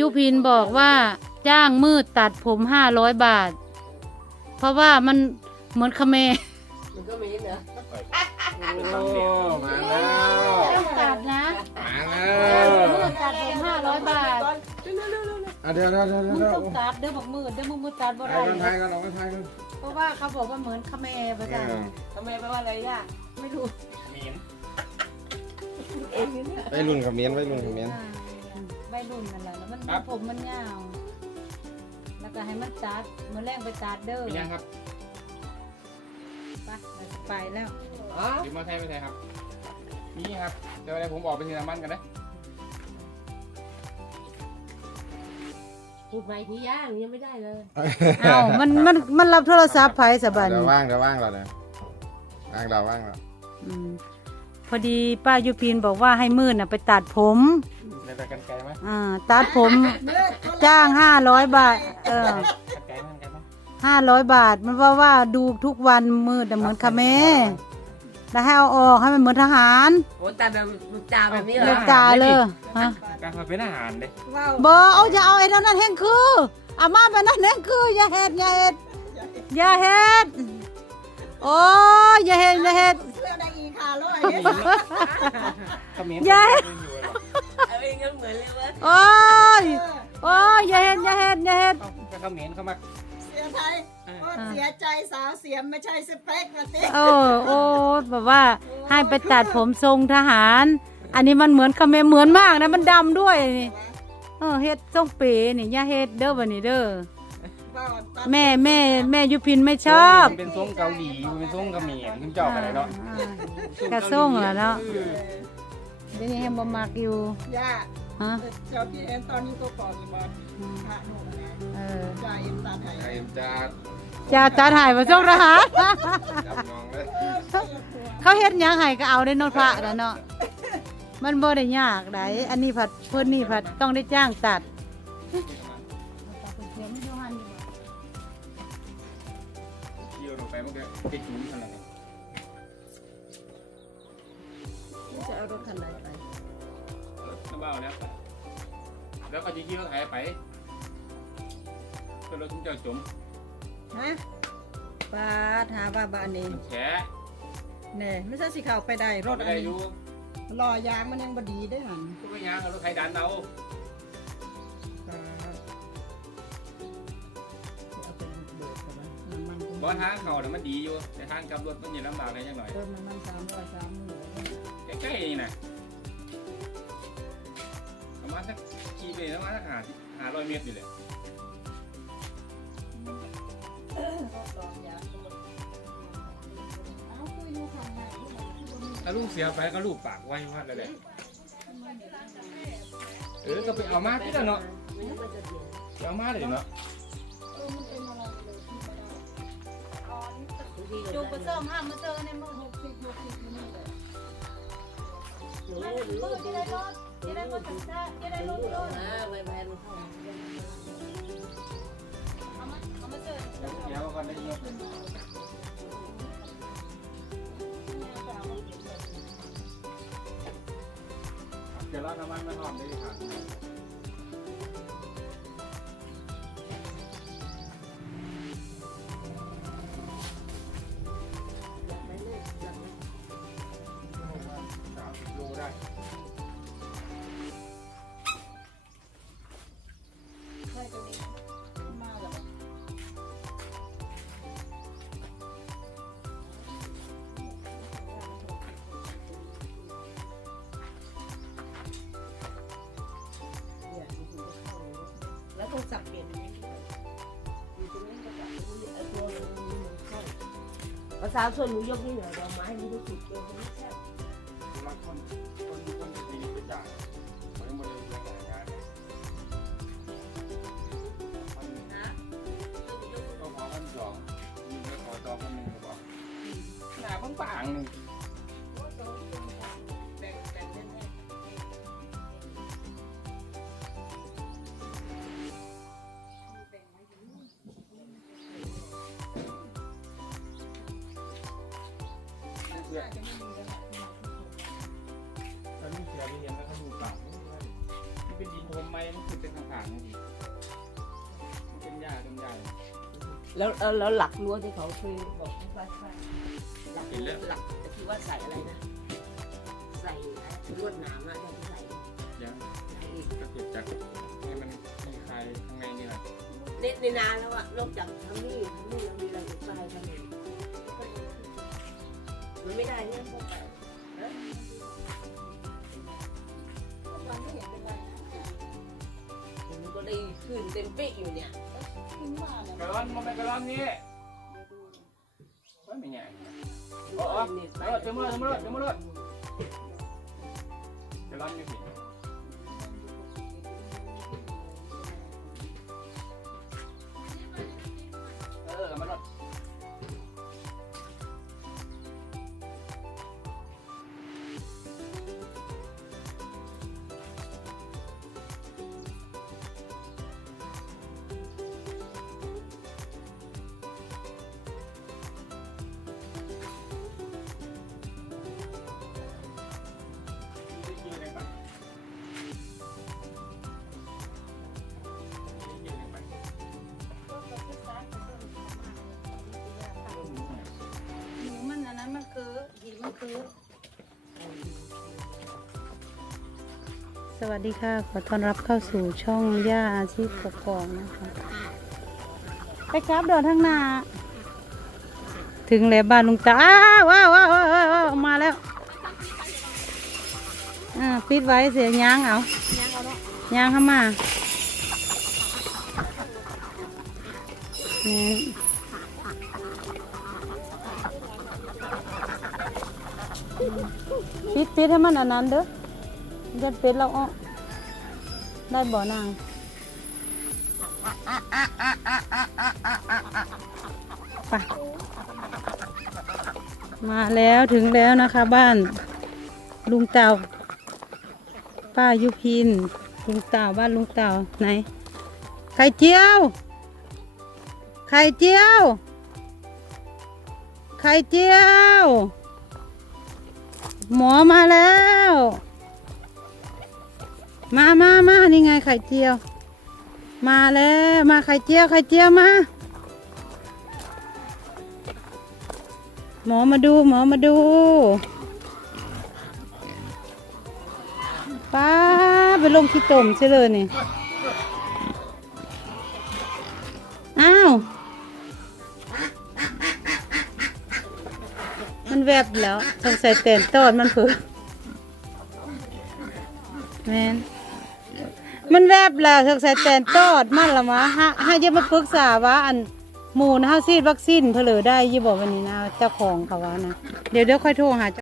ยุพินบอกว่าจ้างมืดตัดผมห้าร้อยบาท เพราะว่ามันเหมือนเขมรมันก็มีเนอะโอ้มาแล้วต้องตัดนะมาแล้วมืดตัดผมห้าร้อยบาทอะเดี๋ยวเดี๋ยวเดี๋ยวมึงเดี๋ยวต้องตัดเด้อบอกมืดเด้อมึงมืดตัดบ่ไทได้ยกันไทยกันออกกันไทยกันเพราะว่าเขาบอกว่าเหมือนเขมรไปจ้ะทำไมแปลว่าอะไรย่าไม่รู้เองนี่เนี่ยไปรุ่นกับเมียนไปรุ่นกับเมีย นอ่าใบรุ่นนั่นแหละแล้วมันครับ ผมมันยาวแล้วก็ให้มันตัดมันแรงไปตัดเด้อเป็นยังครับไปไปแล้วอ๋อยืมมาไทยไปไทยครับ นี่ครับ เดี๋ยวอะไรผมออกไปทีละมันกันนะพูดใหม่ที่ย่างยังไม่ได้เลยเอ้ามันมันมันรับโทรศัพท์ไผสะบัดเดี๋ยนี้วว่างเดี๋ยวว่างเราเนี่ยว่างเราว่างเราอืม พอดีป้ายุพินบอกว่าให้มืดน่ะไปตัดผมได้ไปกันไกลไหมอ่าตัดผมจ้างห้าร้อยบาท เออกันไกลไหมกันไกลไหมห้าร้อยบาท มันว่าว่าดูทุกวันมืดน่ะเหมือนคาเมแล้วให้เอาออกให้มันเหมือนทหารโอ้ตาแบบลูกตาแบบนี้เหรเล็อกตาเลยฮะการมาเป็นอาหารเลยบอเอาจะเอาไอ้เท่านั้นแห้งคืออามาแบบนั้นแห้งคืออย่าเฮ็ดอย่าเฮ็ดอย่าเฮ็ดโอ้ยอย่าเฮ็ดอย่าเฮ็ด ขมิ้นยายอยู่เลยหรอเอาเองก็เหมือนเลยเว่าโอ้ยโอ้ยอย่าเฮ็ดอย่าเฮ็ดอย่าเฮ็ดเอ้าก็ขมิ้นเขามาเสียใจโอ้เสียใจสาวเสียมไม่ใช่สเปคนะสิโอ้โอ้แบบว่าให้ไปตัดผมทรงทหาร อันนี้มันเหมือนคาเมเหมือนมากนะมันดำด้วยนี่เออเฮ็ดทรงเป๋นี่อย่าเฮ็ดเด้อบัดนี้เด้อ ว่าตัดแม่แม่แม่ยุพินไม่ชอบเป็นทรงเกาหลีเป็นทรงเขมิ้นคุณเจ้าอะไรเนาะกระส่งแล้วเนาะเดี๋ยวนี้ให้บ่มักอยู่ย่าฮะเจ้าพี่เอ็นตอนนี้ก็ปอกอีบอลพระหนุ่มนะเออจ่าเอ็มตัดให้ไอ้จะจะตาถ่ายมาส่งทหารจับน้องเลยเขาเฮ็ดหยังให้ก็เอาได้เนอพระแล้วเนาะมันบ่ได้ยากไดอันนี้ผัดเพิ่นนี่ผัดต้องได้จ้างตัดเกี่ยวลง ไปมันก็ไปจุ่มอะไรเนี่ยจะเอารถคันไหนไปน้ำเบาแล้วแล้วก็จะเกี่ยวถ่ายไปก็รถคุณเจ้าจุ่มฮะปาดหาว่าบ้านนี้แฉเน่ไม่ใช่สิเขาไปได้รถไม่อันได้อยู่รอยางมันยังบดีได้หันก็ไม่ยางเอารถไถดันเอาำมันบอทางเขาเนี่ยมันดีอยู่ แต่ทางกลับรถมันอยังลำบากเลยยังหน่อยเติมน้ำมันสามร้อยสามหมื่นใกล้ๆนี่นะประมาณสักกี่เมตรประมาณสักหาหาร้อยเมตรนี่แหละถ้าลูกเสียไปก็ลูกปากไว้ว่าอะไรเออก็ไปเอามาที่แล้วเนาะไปเอามาเลยเนาะ จูกระซ่อมห้ามมาเจอในมือ60 60นี่เลยมันมือที่ได้รถที่ได้รถจักรที่ได้รถรถอ่าไปแบนเอามาเอามาเจอเดี๋ยวก่อนได้ยินเดี๋ยวเราน้ำมันมาหอมได้ค่ะ แล้วต้องสับเปลี่ยนภาษาส่วนหนูยกนี่เหนือดอกไม้นี่รู้สึกเกี่ยวกับบางคนคนคนจะดีไปจ่ายเหมือนบริเวณงานงานก็ขอพันสองมีไปขอจองพันหนึ่งก็บอกหนาปังปังหนึ่ง ยตอนนี้เสียไปเห็นแล้วเขาดูเปล่านี่เป็นดินโคนไม้มันคือเป็นทางผ่านนี่มัเป็นหญ้าเป็นหญ้าแล้วแล้วหลักรั้วที่เขาเคยบอกว่าใช่หลักหลักแต่ที่ว่าใส่อะไรนะ ใส่ลวดน้ำอะที่ใส่ยังก็เก็บจากให้มันมีคลายข้างในนี่แหละเล่นในนานแล้วอะนอกจากทั้งนี่ทั้งนี่แล้วมีอะไรอีกบ้งนี้ ไม่ได้เนี่ยพวกไปมันไม่เห็นเป็นไรมันก็ได้ขึ้นเต็มเป๊ะอยู่เนี่ยกระร้อนมันเป็นกระร้อนนี่ว่าไม่ใหญ่โอ้โหเออเต็มเลยเต็มเลยเต็มเลยกระร้อนอยู่ผิด คือหินมันคือสวัสดีค่ะ ขอต้อนรับเข้าสู่ช่องย่าอาชีพกกองนะคะ ไปครับเดินทางหน้า ถึงแล้วบ้านลุงตาอ้าวว้าวว้าวว้าวว้าวมาแล้วอ่าปิดไว้เสียงยางเอายางเข้ามานี่ ปิดปิดให้มันอันนั้นเด้อมันจะปิดเราอ้อได้บ่อนางไปมาแล้วถึงแล้วนะคะบ้าน ลุงเต่า ป้ายุพิน ลุงเต่าบ้านลุงเต่าไหน ไข่เจียว ไข่เจียว ไข่เจียว หมอมาแล้ว มามามานี่ไงไข่เจียว มาแล้วมาไข่เจียวไข่เจียวมา หมอมาดูหมอมาดูป้าไปลงที่ต้มใช่เลยนี่ อ้าว มันแวบแล้วสงสัยเต้นตอดมันเผือแมนมันแวบแล้วสงสัยเต้นตอดมันละมะฮะฮะยังมาปรึกษาว่าอันหมูนะเฮาซีดวัคซีนเพลอได้ยี่บอกวันนี้นะเจ้าของเขาว่านะเดี๋ยวเดี๋ยวค่อยโทรหา